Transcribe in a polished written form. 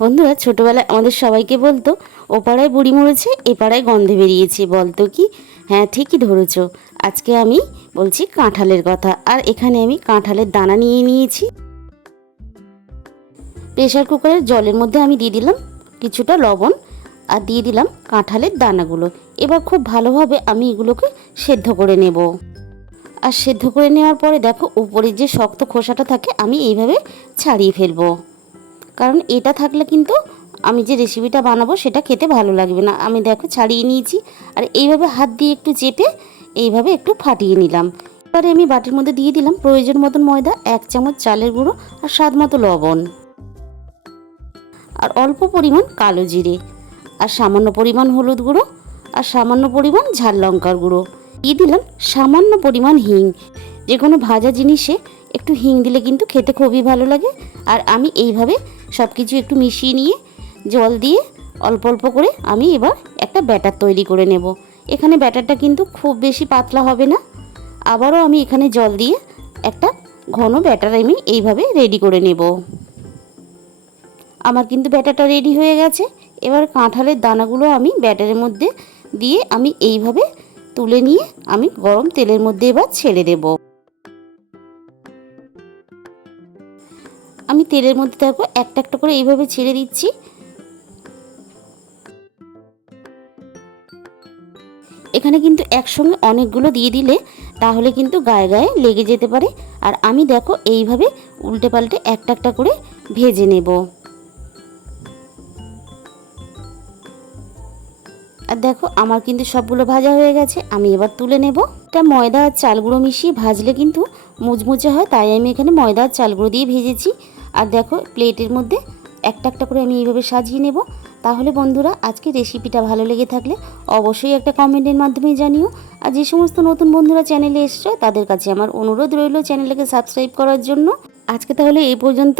বন্ধুরা ছোটবেলায় আমাদের সবাইকে বলতো ও পাড়ায় বুড়ি মরেছে এ পাড়ায় গন্ধে বেরিয়েছে, বলতো কি? হ্যাঁ, ঠিকই ধরেছ। আজকে আমি বলছি কাঁঠালের কথা। আর এখানে আমি কাঁঠালের দানা নিয়ে নিয়েছি। প্রেশার কুকারের জলের মধ্যে আমি দিয়ে দিলাম কিছুটা লবণ আর দিয়ে দিলাম কাঁঠালের দানাগুলো। এবার খুব ভালোভাবে আমি এগুলোকে সেদ্ধ করে নেব। আর সেদ্ধ করে নেওয়ার পরে দেখো উপরের যে শক্ত খোসাটা থাকে আমি এইভাবে ছাড়িয়ে ফেলবো, কারণ এটা থাকলে কিন্তু আমি যে রেসিপিটা বানাবো সেটা খেতে ভালো লাগবে না। আমি দেখো ছাড়িয়ে নিয়েছি আর এইভাবে হাত দিয়ে একটু চেপে এইভাবে একটু ফাটিয়ে নিলাম। এবারে আমি বাটির মধ্যে দিয়ে দিলাম প্রয়োজন মতন ময়দা, 1 চামচ চালের গুঁড়ো আর স্বাদ মতো লবণ আর অল্প পরিমাণ কালো জিরে আর সামান্য পরিমাণ হলুদ গুঁড়ো আর সামান্য পরিমাণ ঝাল লঙ্কার গুঁড়ো। দিয়ে দিলাম সামান্য পরিমাণ হিং। যে কোনো ভাজা জিনিসে একটু হিং দিলে কিন্তু খেতে খুবই ভালো লাগে। আর আমি এইভাবে সব কিছু একটু মিশিয়ে নিয়ে জল দিয়ে অল্প অল্প করে আমি এবার একটা ব্যাটার তৈরি করে নেব। এখানে ব্যাটারটা কিন্তু খুব বেশি পাতলা হবে না। আবারও আমি এখানে জল দিয়ে একটা ঘন ব্যাটার আমি এইভাবে রেডি করে নেব। আমার কিন্তু ব্যাটারটা রেডি হয়ে গেছে। এবার কাঁঠালের দানাগুলো আমি ব্যাটারের মধ্যে দিয়ে আমি এইভাবে তুলে নিয়ে আমি গরম তেলের মধ্যে এবার ছেড়ে দেব। আমি তেলের মধ্যে দেখো একটা একটা করে এইভাবে ছেড়ে দিচ্ছি। এখানে কিন্তু একসঙ্গে অনেকগুলো দিয়ে দিলে তাহলে কিন্তু গায়ে গায়ে লেগে যেতে পারে। আর আমি দেখো এইভাবে উল্টে পাল্টে একটা একটা করে ভেজে নেব। আর দেখো আমার কিন্তু সবগুলো ভাজা হয়ে গেছে, আমি এবার তুলে নেব। এটা ময়দা আর চাল গুঁড়ো মিশিয়ে ভাজলে কিন্তু মুচমুচে হয়, তাই আমি এখানে ময়দা আর চাল গুঁড়ো দিয়ে ভেজেছি। আর দেখো প্লেটের মধ্যে একটা একটা করে আমি এইভাবে সাজিয়ে নেব। তাহলে বন্ধুরা আজকে রেসিপিটা ভালো লেগে থাকলে অবশ্যই একটা কমেন্টের মাধ্যমে জানিও। আর যে সমস্ত নতুন বন্ধুরা চ্যানেলে এসছো তাদের কাছে আমার অনুরোধ রইল চ্যানেলটাকে সাবস্ক্রাইব করার জন্য। আজকে তাহলে এই পর্যন্ত।